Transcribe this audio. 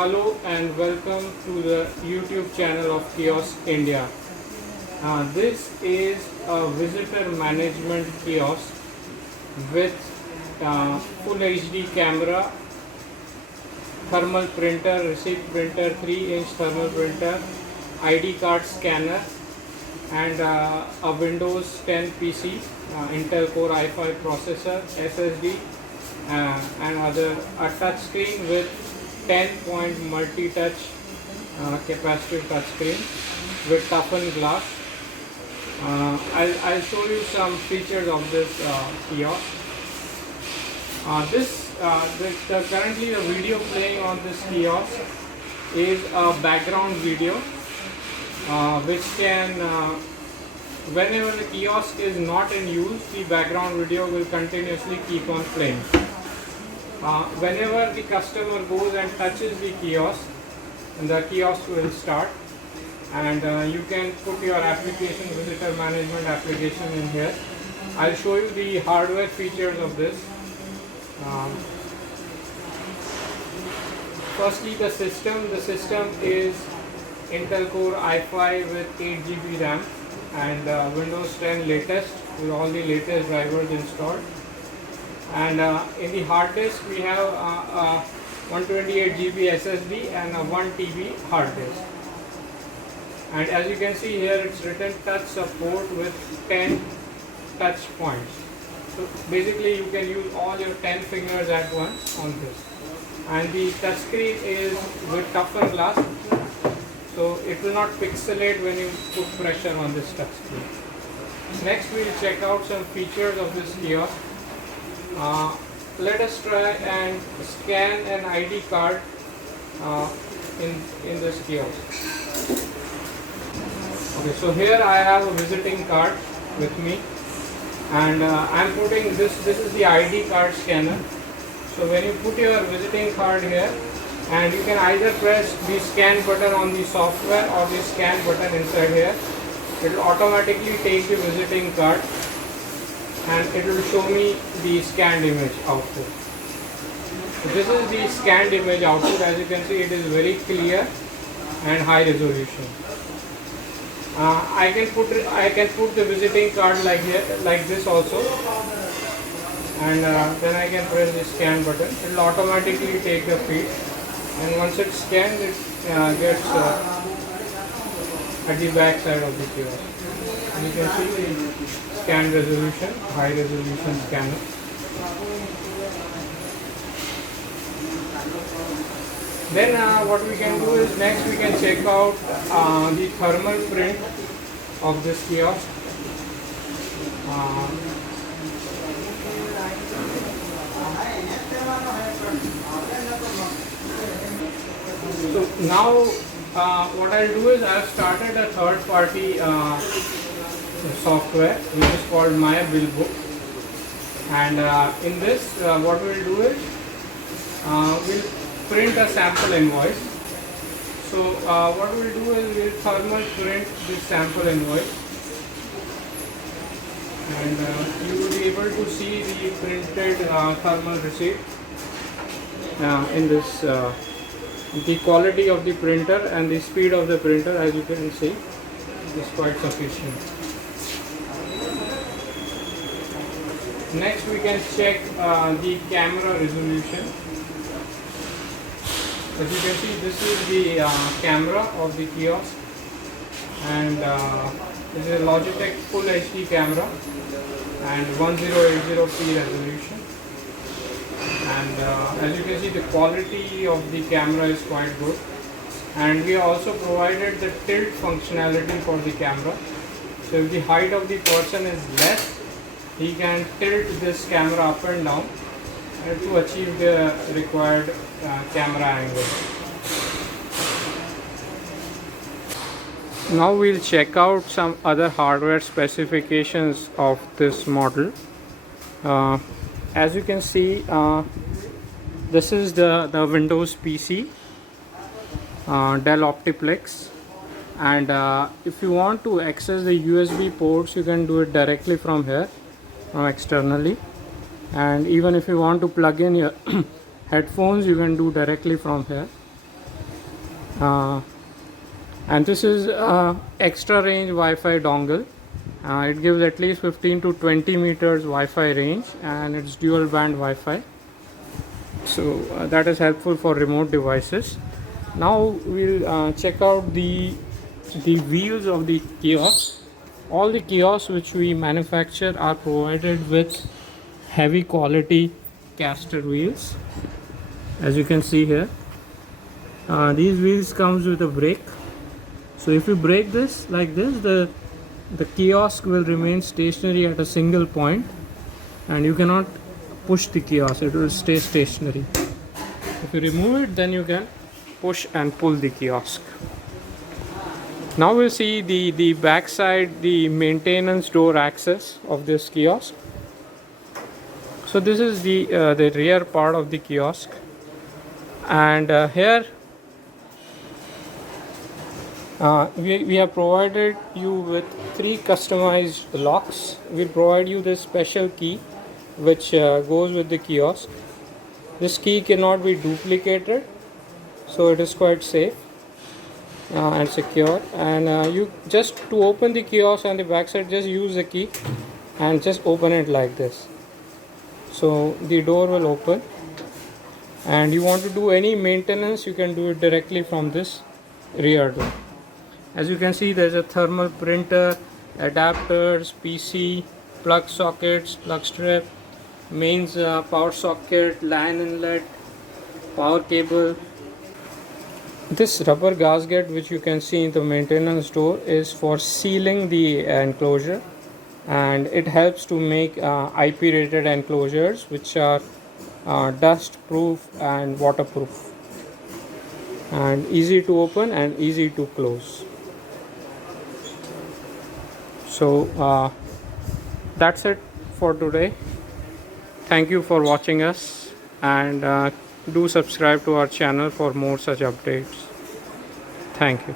Hello and welcome to the YouTube channel of Kiosk India. This is a visitor management kiosk with full HD camera, thermal printer, receipt printer, 3-inch thermal printer, ID card scanner, and a Windows 10 PC, Intel Core i5 processor, SSD, and a touch screen with 10-point multi-touch capacitive touchscreen with toughened glass. I'll show you some features of this kiosk. Currently the video playing on this kiosk is a background video which can, whenever the kiosk is not in use, the background video will continuously keep on playing. Whenever the customer goes and touches the kiosk will start, and you can put your application, visitor management application in here. I'll show you the hardware features of this. Firstly, the system is Intel Core i5 with 8 GB RAM and Windows 10 latest with all the latest drivers installed. And in the hard disk we have 128 GB SSD and a 1 TB hard disk. And as you can see here, it's written touch support with 10 touch points. So basically you can use all your 10 fingers at once on this. And the touch screen is with toughened glass, so it will not pixelate when you put pressure on this touch screen. Next we'll check out some features of this kiosk. Let us try and scan an ID card in this kiosk. Okay, so here I have a visiting card with me, and I'm putting this is the ID card scanner. So when you put your visiting card here, and you can either press the scan button on the software or the scan button inside here, it will automatically take the visiting card and it will show me the scanned image output. So this is the scanned image output. As you can see, it is very clear and high resolution. I can put the visiting card like this also, and then I can press the scan button. It will automatically take the feed, and once it's scanned, it gets at the back side of the kiosk. And you can see the scan resolution, high resolution scanner. Then what we can do is, next we can check out the thermal print of this kiosk. So now what I'll do is, I've started a third party software which is called My Bill Book, and in this what we'll do is we'll print a sample invoice. So what we'll do is we'll thermal print this sample invoice, and you will be able to see the printed thermal receipt in this. The quality of the printer and the speed of the printer, as you can see, is quite sufficient. Next we can check the camera resolution. As you can see, this is the camera of the kiosk, and this is a Logitech Full HD camera and 1080p resolution. And as you can see, the quality of the camera is quite good, and we also provided the tilt functionality for the camera. So if the height of the person is less, he can tilt this camera up and down to achieve the required camera angle. Now we'll check out some other hardware specifications of this model. As you can see, this is the Windows PC, Dell Optiplex, and if you want to access the USB ports, you can do it directly from here, externally. And even if you want to plug in your headphones, you can do directly from here. uh, and this is extra range Wi-Fi dongle. It gives at least 15 to 20 meters Wi-Fi range, and it's dual band Wi-Fi, so that is helpful for remote devices. Now we'll check out the wheels of the kiosk. All the kiosks which we manufacture are provided with heavy quality caster wheels, as you can see here. These wheels comes with a brake, so if you break this like this, the kiosk will remain stationary at a single point, and you cannot push the kiosk, it will stay stationary. If you remove it, then you can push and pull the kiosk. Now we'll see the back side, the maintenance door access of this kiosk. So this is the rear part of the kiosk, and here we have provided you with 3 customized locks. We'll provide you this special key which goes with the kiosk. This key cannot be duplicated, so it is quite safe and secure. And you just to open the kiosk on the back side, just use the key and just open it like this, so the door will open. And you want to do any maintenance, you can do it directly from this rear door. As you can see, there's a thermal printer, adapters, PC, plug sockets, plug strip, mains, power socket, LAN inlet, power cable. This rubber gasket which you can see in the maintenance door is for sealing the enclosure, and it helps to make IP rated enclosures which are dust proof and waterproof, and easy to open and easy to close. So that's it for today. Thank you for watching us, and do subscribe to our channel for more such updates. Thank you.